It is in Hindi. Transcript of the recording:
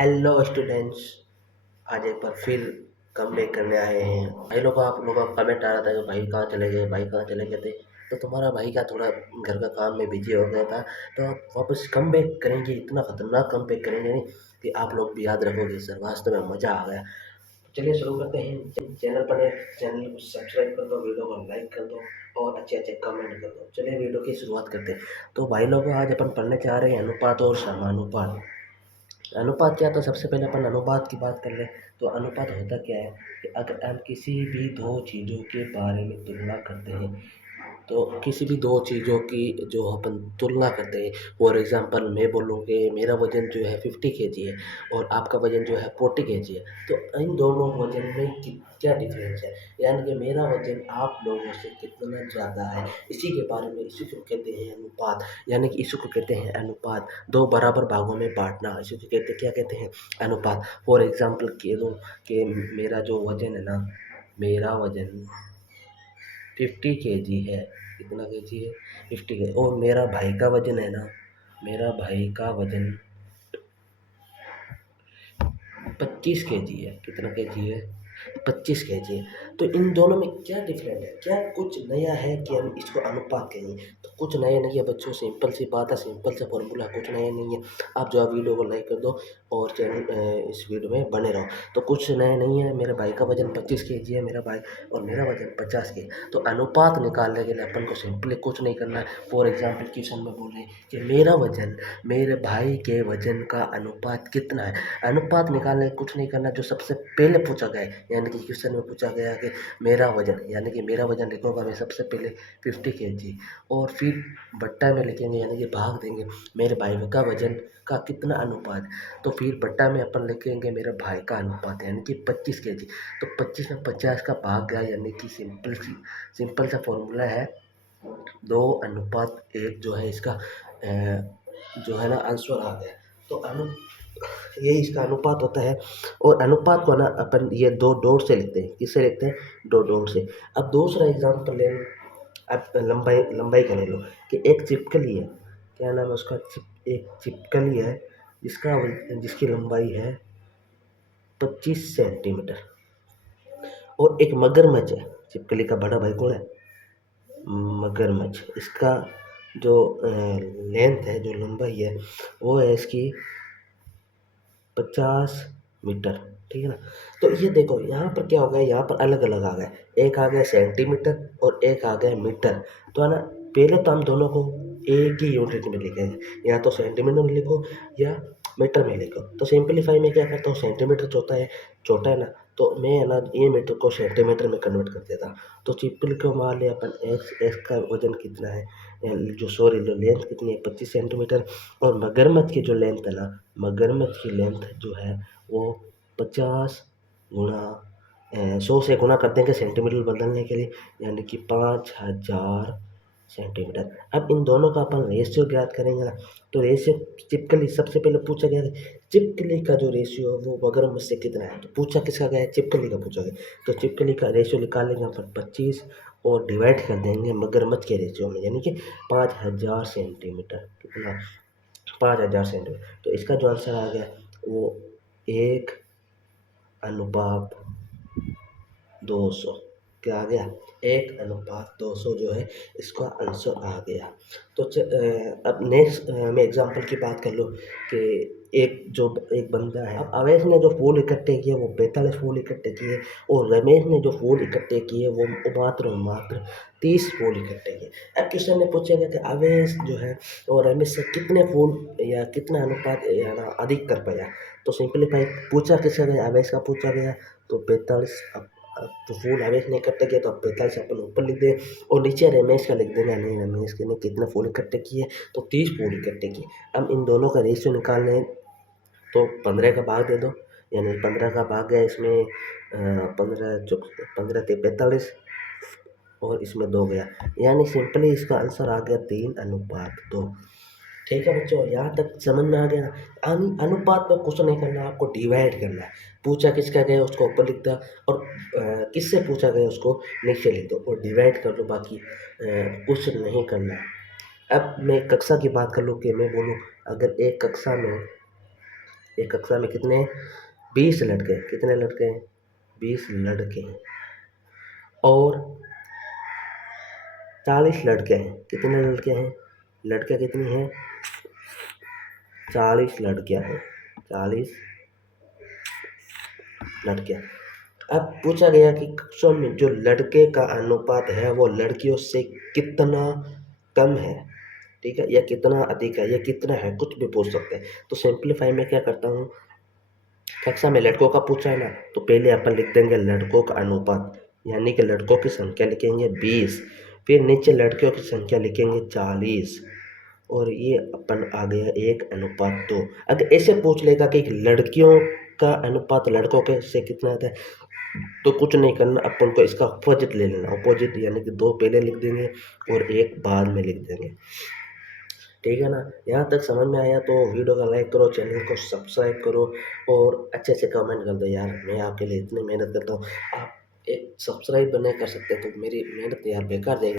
हेलो स्टूडेंट्स, आज एक बार फिर कम बैक करने आए हैं। भाई लोग, आप लोगों का कमेंट आ रहा था कि भाई कहाँ चले गए, भाई कहाँ चले गए थे। तो तुम्हारा भाई का थोड़ा घर का काम में बिजी हो गया था, तो आप वापस कम बैक करेंगे। इतना खतरनाक कम बैक करेंगे नहीं कि आप लोग भी याद रखोगे। सर वास्तव में मज़ा आ गया। चलिए शुरू करते हैं। चैनल पर है, चैनल को सब्सक्राइब कर दो, वीडियो को लाइक कर दो और अच्छे अच्छे कमेंट कर दो। चलिए वीडियो की शुरुआत करते हैं। तो भाई लोगों, आज अपन पढ़ने जा रहे हैं अनुपात और समानुपात। अनुपात क्या, तो सबसे पहले अपन अनुपात की बात कर ले। तो अनुपात होता क्या है कि अगर हम किसी भी दो चीज़ों के बारे में तुलना करते हैं, तो किसी भी दो चीज़ों की जो अपन तुलना करते हैं। फॉर एग्जांपल मैं बोलूँ कि मेरा वज़न जो है 50 kg है और आपका वज़न जो है 40 kg है। तो इन दोनों वज़न में क्या डिफरेंस है, यानी कि मेरा वज़न आप लोगों से कितना ज़्यादा है। इसी के बारे में, इसी को कहते हैं अनुपात। यानी कि इसी को कहते हैं अनुपात, दो बराबर भागों में बांटना। इसी को कहते क्या कहते हैं, अनुपात। फॉर एग्जांपल कह दो कि मेरा जो वज़न है ना, मेरा वज़न 50 kg है। कितना केजी है, 50 kg। और मेरा भाई का वजन है ना, मेरा भाई का वजन 25 kg है। कितना केजी है, 25 kg है। तो इन दोनों में क्या डिफरेंट है, क्या कुछ नया है कि हम इसको अनुपात कहेंगे। तो कुछ नया नहीं है बच्चों, सिंपल सी बात है, सिंपल सा फॉर्मूला, कुछ नया नहीं है। आप जो है वीडियो को लाइक कर दो और चैनल इस वीडियो में बने रहो। तो कुछ नया नहीं है, मेरे भाई का वजन 25 kg है, मेरा भाई, और मेरा वजन 50 kg। तो अनुपात निकालने के लिए अपन को सिंपली कुछ नहीं करना है। फॉर एग्जाम्पल क्वेश्चन में बोल रहे हैं कि मेरा वजन मेरे भाई के वजन का अनुपात कितना है। अनुपात निकालने कुछ नहीं करना, जो सबसे पहले पूछा गया है। यानी कि क्वेश्चन में पूछा गया कि मेरा वजन, यानी कि मेरा वजन लिखूंगा मैं सबसे पहले 50 kg, और फिर बट्टा में लिखेंगे, यानी कि भाग देंगे मेरे भाई का वजन का कितना अनुपात। तो फिर बट्टा में अपन लिखेंगे मेरे भाई का अनुपात, यानी कि 25 kg। तो 25 में 50 का भाग गया, यानी कि सिंपल सा फॉर्मूला है 2:1 जो है इसका जो है ना आंसर आ गया। तो ये इसका अनुपात होता है। और अनुपात को ना अपन ये दो डॉट से लिखते हैं। किससे लिखते हैं, दो डॉट से। अब दूसरा एग्जांपल ले लो, अब लंबाई लंबाई का ले लो कि एक छिपकली है। क्या नाम है उसका, एक छिपकली है जिसकी लंबाई है 25 सेंटीमीटर। और एक मगरमच्छ है, छिपकली का बड़ा भाई कौन है, मगरमच्छ। इसका जो लेंथ है, जो लंबाई है, वो है इसकी 50 मीटर। ठीक है ना। तो ये देखो यहाँ पर क्या हो गया, यहाँ पर अलग अलग आ गया। एक आ गया सेंटीमीटर और एक आ गया मीटर। तो है ना, पहले तो हम दोनों को एक ही यूनिट में लिखेंगे, या तो सेंटीमीटर में लिखो या मीटर में लिखो। तो सिंपलीफाई में क्या करता हूँ, सेंटीमीटर छोटा है ना, तो मैं है ना ये मीटर को सेंटीमीटर में कन्वर्ट कर देता हूँ। तो छिपकली को मान लिया अपन, एक्स का वजन कितना है, जो लेंथ कितनी है, 25 सेंटीमीटर। और मगरमच्छ की जो लेंथ है ना, मगरमच्छ की लेंथ जो है वो 50 गुणा 100 से गुणा कर देंगे सेंटीमीटर बदलने के लिए, यानी कि 5000 सेंटीमीटर। अब इन दोनों का अपन रेशियो ज्ञात करेंगे ना। तो रेशियो, छिपकली सबसे पहले पूछा गया था, छिपकली का जो रेशियो है वो मगरमच्छ से कितना है। तो पूछा किसका गया है, छिपकली का पूछा गया। तो छिपकली का रेशियो निकालेंगे अपन 25 और डिवाइड कर देंगे मगरमच्छ के रेशियो में, यानी कि 5000 सेंटीमीटर। कितना, 5000 सेंटीमीटर। तो इसका जो आंसर आ गया वो 1:200। क्या आ गया, 1:200 जो है इसका आंसर आ गया। तो अब नेक्स्ट मैं एग्जांपल की बात कर लूँ कि एक बंदा है। अब अवैस ने जो फूल इकट्ठे किए वो 45 फूल इकट्ठे किए, और रमेश ने जो फूल इकट्ठे किए वो मात्र 30 फूल इकट्ठे किए। अब क्वेश्चन में पूछेगा कि अवैस जो है और रमेश से कितने फूल या कितना अनुपात या ना अधिक कर पाया। तो सिंपलीफाई पूछा किसका गया, अवैस का पूछा गया। तो 45, अब तो फूल अवैस ने इकट्ठे किया, तो अब 45 अपन ऊपर लिख दें और नीचे रमेश का लिख देना। नहीं, रमेश ने कितने फूल इकट्ठे किए, तो 30 फूल इकट्ठे किए। अब इन दोनों का रेशियो निकालना है, तो 15 का भाग दे दो, यानी 15 का भाग गया इसमें 15 ते 45 और इसमें 2 गया, यानी सिंपली इसका आंसर आ गया 3:2। ठीक है बच्चों, यहाँ तक समझ में आ गया ना। अनुपात में कुछ नहीं करना, आपको डिवाइड करना है। पूछा किसका गया उसको ऊपर लिख दो, और किससे पूछा गया उसको नीचे लिख दो और डिवाइड कर दो। बाकी कुछ नहीं करना है। अब मैं कक्षा की बात कर लूँ कि मैं बोलूँ, अगर एक कक्षा में एक कक्षा में कितने 20 लड़के, कितने लड़के हैं 20 लड़के हैं, और 40 लड़के हैं, कितने लड़के हैं, लड़के कितनी हैं 40 लड़कियां हैं, 40 लड़कियां। अब पूछा गया कि कक्षा में जो लड़के का अनुपात है वो लड़कियों से कितना कम है, ठीक है, या कितना अधिक है, या कितना है, कुछ भी पूछ सकते हैं। तो सिंप्लीफाई में क्या करता हूँ, कक्षा में लड़कों का पूछा है ना, तो पहले अपन लिख देंगे लड़कों का अनुपात, यानी कि लड़कों की संख्या लिखेंगे 20, फिर नीचे लड़कियों की संख्या लिखेंगे 40, और ये अपन आ गया 1:2। अगर ऐसे पूछ लेगा कि लड़कियों का अनुपात लड़कों के से कितना आता है, तो कुछ नहीं करना, अपन को इसका अपोजिट ले लेना, अपोजिट यानी कि 2 पहले लिख देंगे और 1 बाद में लिख देंगे, ठीक है ना। यहाँ तक समझ में आया तो वीडियो को लाइक करो, चैनल को सब्सक्राइब करो, और अच्छे से कमेंट कर दो यार, मैं आपके लिए इतनी मेहनत करता हूँ, आप एक सब्सक्राइब नहीं कर सकते तो मेरी मेहनत यार बेकार जाएगी।